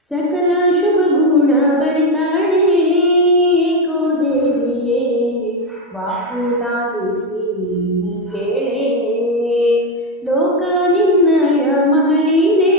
ಸಕಲ ಶುಭ ಗುಣ ಬರಿತಾಳೆ ಏಕೋ ದೇವಿಯೇ ವಾಕುಲಾಲಿಸಿ ನೀ ಕೇಳೆ ಲೋಕ ನಿನ್ನಯ ಮಹಲೀಲೆ